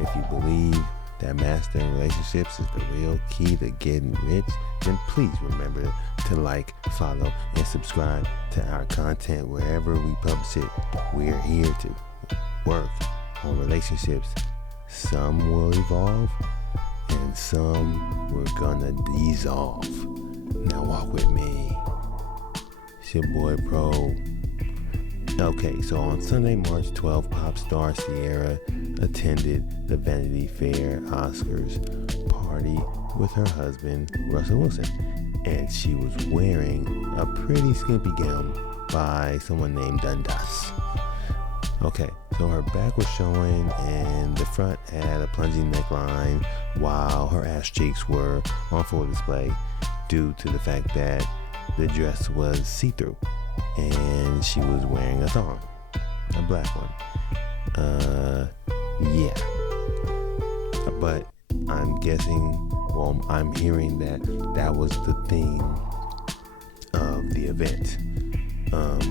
If you believe that mastering relationships is the real key to getting rich, then please remember to like, follow, and subscribe to our content wherever we publish it. We're here to work on relationships. Some will evolve and some we're gonna dissolve. Now walk with me. It's your boy Pro. Okay, so on Sunday, March 12th, pop star Ciara attended the Vanity Fair Oscars party with her husband, Russell Wilson. And she was wearing a pretty skimpy gown by someone named Dundas. Okay, so her back was showing and the front had a plunging neckline while her ass cheeks were on full display due to the fact that the dress was see-through and she was wearing a thong, a black one. Yeah. But I'm guessing, well, I'm hearing that was the theme of the event.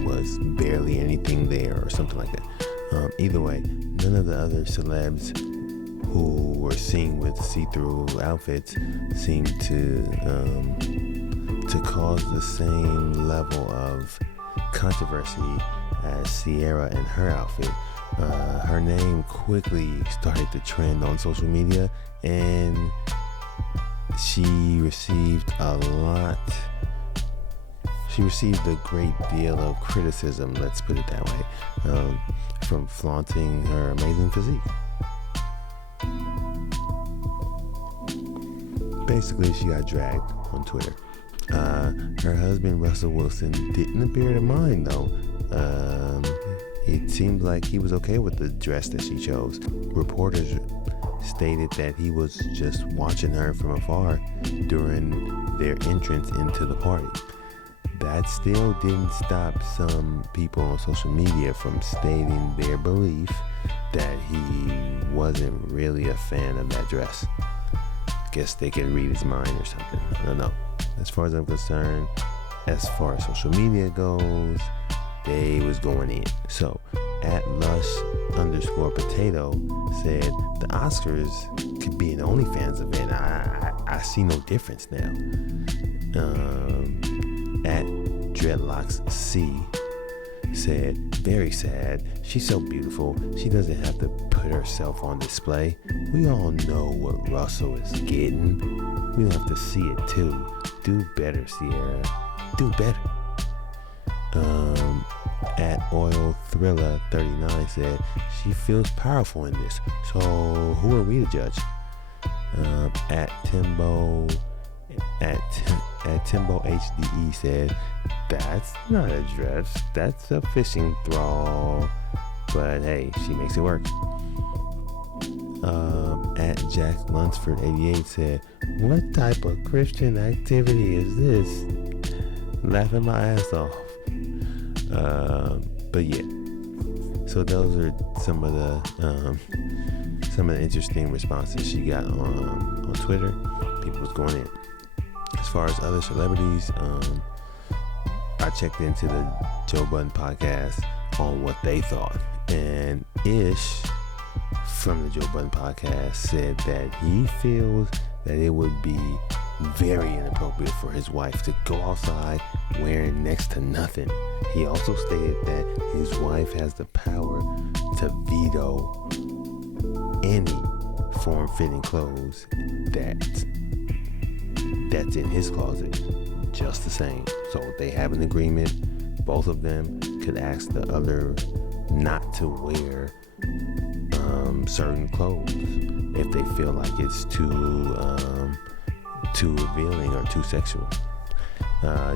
Was barely anything there or something like that. Either way, none of the other celebs who were seen with see-through outfits seemed to cause the same level of controversy as Ciara and her outfit. Her name quickly started to trend on social media, and she received a great deal of criticism, let's put it that way, from flaunting her amazing physique. Basically, she got dragged on Twitter. Her husband, Russell Wilson, didn't appear to mind, though. It seemed like he was okay with the dress that she chose. Reporters stated that he was just watching her from afar during their entrance into the party. That still didn't stop some people on social media from stating their belief that he wasn't really a fan of that dress. Guess they could read his mind or something. I don't know. As far as I'm concerned, as far as social media goes, they was going in. So, @lush_potato said the Oscars could be an OnlyFans event. I see no difference now. @dreadlocksc said, very sad. She's so beautiful. She doesn't have to put herself on display. We all know what Russell is getting. We don't have to see it too. Do better, Ciara. Do better. @OilThriller39 said she feels powerful in this. So who are we to judge? Timbo HDE said, that's not a dress, that's a fishing thrall. But hey, she makes it work. Jack Lunsford 88 said, what type of Christian activity is this? Laughing my ass off. But yeah, so those are some of the interesting responses she got on Twitter. People was going in. As far as other celebrities, I checked into the Joe Budden podcast on what they thought, and Ish from the Joe Budden podcast said that he feels that it would be very inappropriate for his wife to go outside wearing next to nothing. He also stated that his wife has the power to veto any form-fitting clothes that's in his closet just the same. So they have an agreement. Both of them could ask the other not to wear certain clothes if they feel like it's too revealing or too sexual.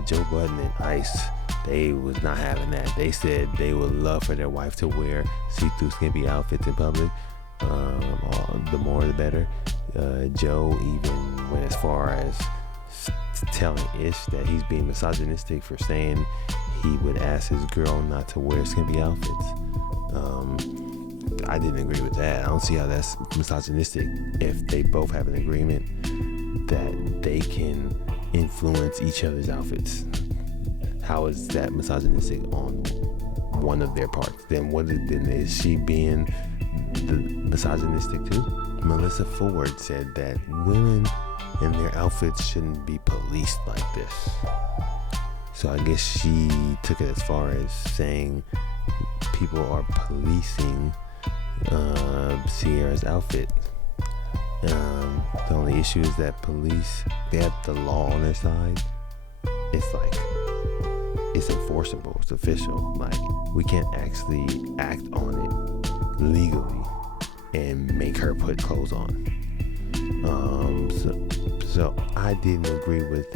Joe Budden and Ice, they was not having that. They said they would love for their wife to wear see-through skimpy outfits in public. The more the better. Joe even went as far as telling Ish that he's being misogynistic for saying he would ask his girl not to wear skimpy outfits. I didn't agree with that. I don't see how that's misogynistic if they both have an agreement that they can influence each other's outfits. How is that misogynistic on one of their parts? Then is she being the misogynistic too? Melissa Ford said that women and their outfits shouldn't be policed like this. So I guess she took it as far as saying people are policing Ciara's outfit. The only issue is that police, they have the law on their side. It's like, it's enforceable, it's official. Like, we can't actually act on it legally and make her put clothes on. So I didn't agree with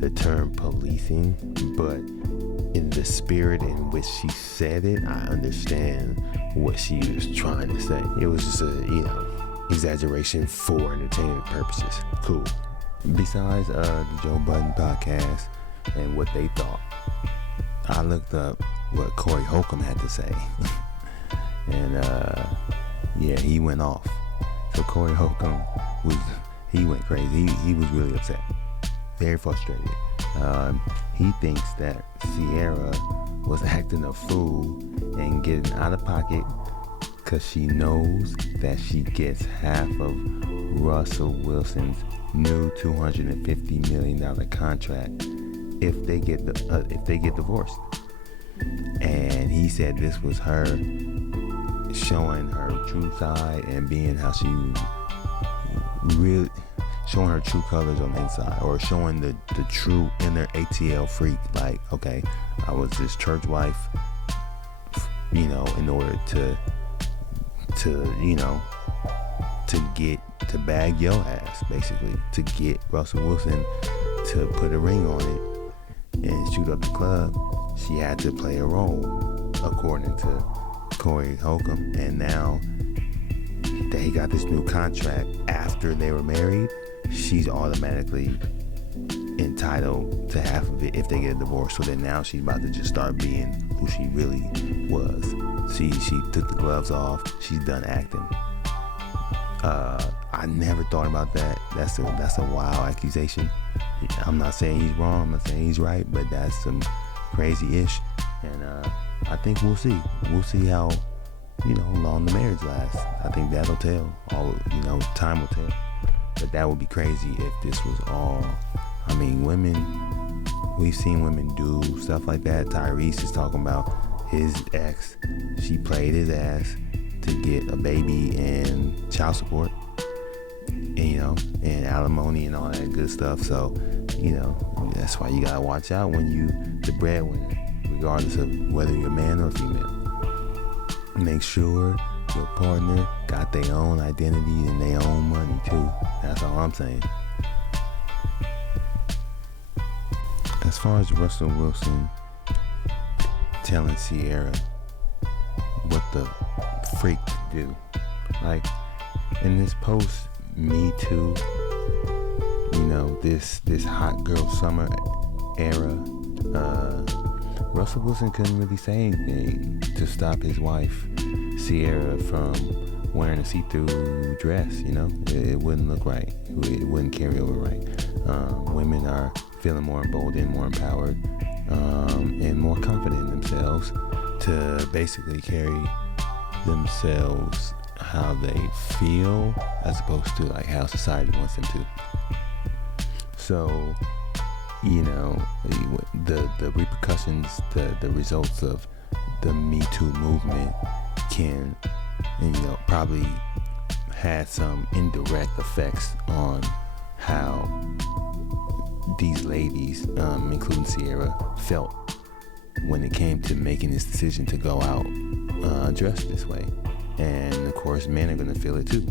the term policing, but in the spirit in which she said it, I understand what she was trying to say. It was just a, exaggeration for entertainment purposes. Cool. Besides the Joe Budden podcast and what they thought, I looked up what Corey Holcomb had to say. And he went off. So Corey Holcomb he went crazy. He was really upset, very frustrated. He thinks that Ciara was acting a fool and getting out of pocket because she knows that she gets half of Russell Wilson's new $250 million contract if they get divorced. And he said this was her showing her true side and being how she really showing her true colors on the inside, or showing the true inner ATL freak. Like, okay, I was this church wife, in order to bag your ass, basically, to get Russell Wilson to put a ring on it and shoot up the club. She had to play a role, according to Corey Holcomb. And now that he got this new contract after they were married, she's automatically entitled to half of it if they get a divorce. So then now she's about to just start being who she really was. She took the gloves off. She's done acting. I never thought about that. That's a wild accusation. I'm not saying he's wrong. I'm not saying he's right, but that's some crazy-ish. And I think we'll see. We'll see how long the marriage lasts. I think that'll tell. Time will tell. But that would be crazy if this was all. I mean, we've seen women do stuff like that. Tyrese is talking about his ex. She played his ass to get a baby and child support, and alimony and all that good stuff. So, that's why you gotta watch out when you the breadwinner, regardless of whether you're a man or a female. Make sure your partner got their own identity and their own money too. That's all I'm saying. As far as Russell Wilson telling Ciara what the freak to do, like in this post Me Too, this hot girl summer era, Russell Wilson couldn't really say anything to stop his wife Ciara from wearing a see-through dress. It wouldn't look right. It wouldn't carry over right. Women are feeling more emboldened, more empowered, and more confident in themselves to basically carry themselves how they feel, as opposed to like how society wants them to. So, the repercussions, the results of the Me Too movement can, probably had some indirect effects on how these ladies, including Ciara, felt when it came to making this decision to go out dressed this way. And of course, men are going to feel it too.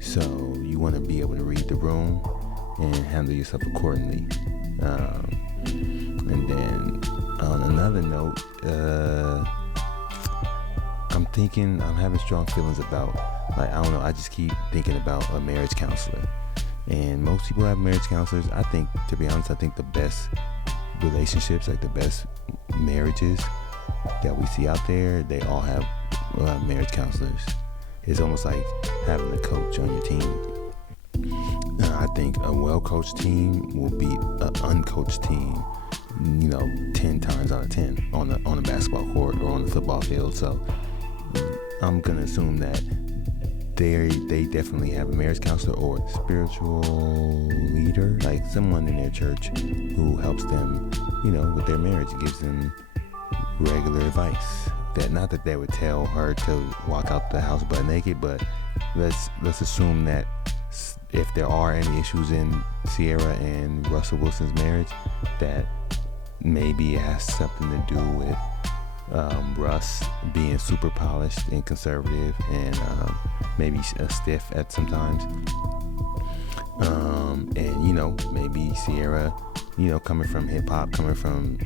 So you want to be able to read the room and handle yourself accordingly. And then on another note, I'm having strong feelings about, I just keep thinking about a marriage counselor. And most people have marriage counselors. To be honest, I think the best relationships, like the best marriages that we see out there, they all have marriage counselors. It's almost like having a coach on your team. I think a well-coached team will beat an uncoached team, 10 times out of 10 on a basketball court or on the football field. So I'm gonna assume that they definitely have a marriage counselor or a spiritual leader, like someone in their church who helps them, with their marriage, gives them regular advice. That not that they would tell her to walk out the house butt naked, but let's assume that if there are any issues in Ciara and Russell Wilson's marriage, that maybe it has something to do with Russ being super polished and conservative and maybe stiff at sometimes. And maybe Ciara, coming from hip hop, coming from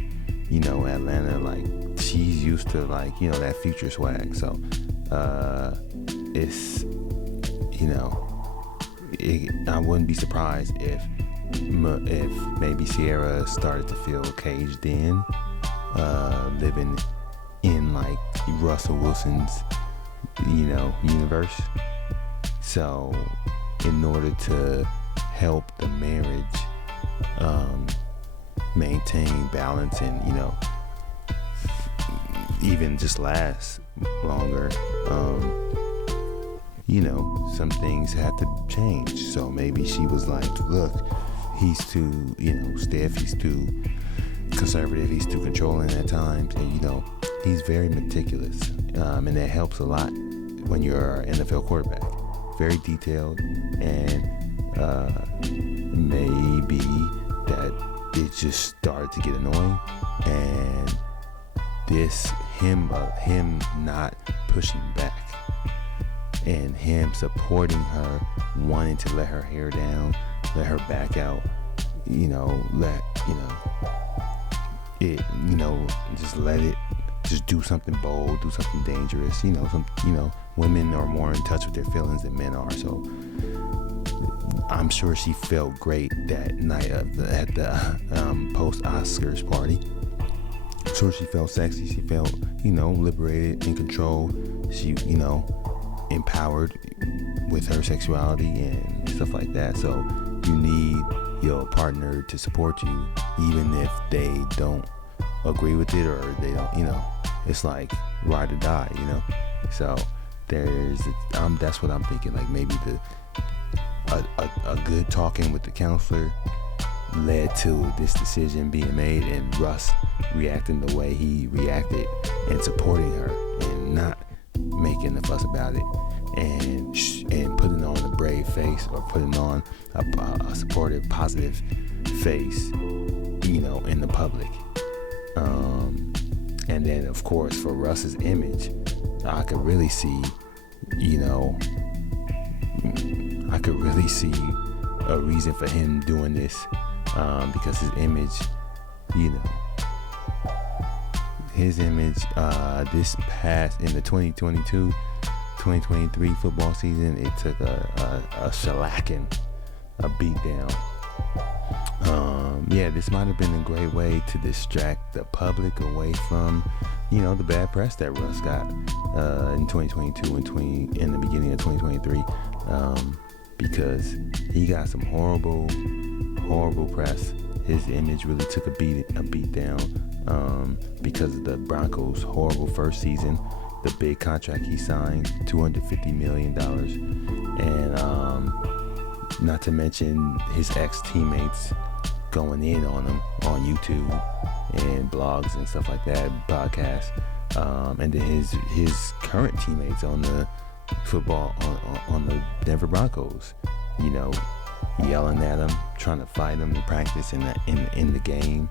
Atlanta, like she's used to that future swag. So it's I wouldn't be surprised if maybe Ciara started to feel caged in, living in like Russell Wilson's universe. So in order to help the marriage maintain balance and even just last longer, some things have to change. So maybe she was like, look, he's too stiff, he's too conservative, he's too controlling at times, and he's very meticulous, and that helps a lot when you're an NFL quarterback. Very detailed, and maybe that it just started to get annoying, and him not pushing back and him supporting her, wanting to let her hair down, let her back out, just do something bold, do something dangerous. Women are more in touch with their feelings than men are. So I'm sure she felt great that night at the post-Oscars party. I'm sure she felt sexy. She felt, liberated and controlled. She, empowered with her sexuality and stuff like that. So you need your partner to support you, even if they don't agree with it or they don't, it's like ride or die, So that's what I'm thinking. Like maybe a good talking with the counselor led to this decision being made, and Russ reacting the way he reacted and supporting her and not making a fuss about it and putting on a brave face or putting on a supportive, positive face, in the public. And then of course for Russ's image, I could really see a reason for him doing this, because his image, this past in the 2022-2023 football season, it took a shellacking, a beat down. This might have been a great way to distract the public away from, the bad press that Russ got in 2022 and in the beginning of 2023, because he got some horrible press. His image really took a beat down because of the Broncos' horrible first season, the big contract he signed, $250 million, and not to mention his ex-teammates going in on him on YouTube and blogs and stuff like that, podcasts, and then his current teammates on the football on the Denver Broncos, yelling at him, trying to fight him in practice in the game,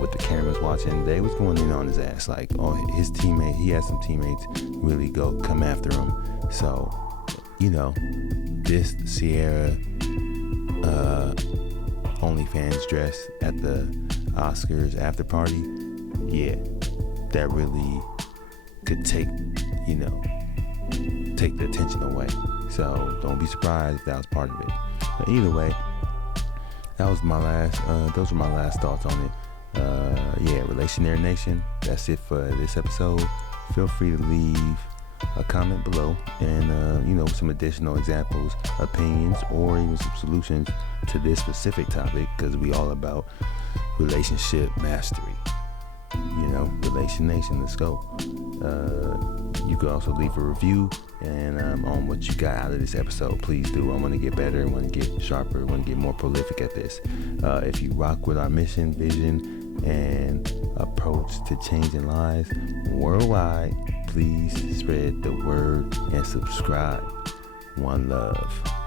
with the cameras watching. They was going in on his ass, like, his teammate. He had some teammates really come after him. So, this Ciara OnlyFans dress at the Oscars after party, that really could take the attention away. So don't be surprised if that was part of it. But either way, those were my last thoughts on it. Relationary Nation, that's it for this episode. Feel free to leave a comment below and some additional examples, opinions, or even some solutions to this specific topic, because we all about relationship mastery. Relation Nation, let's go. You can also leave a review and on what you got out of this episode. Please do. I want to get better. I want to get sharper. I want to get more prolific at this. If you rock with our mission, vision, and approach to changing lives worldwide, please spread the word and subscribe. One love.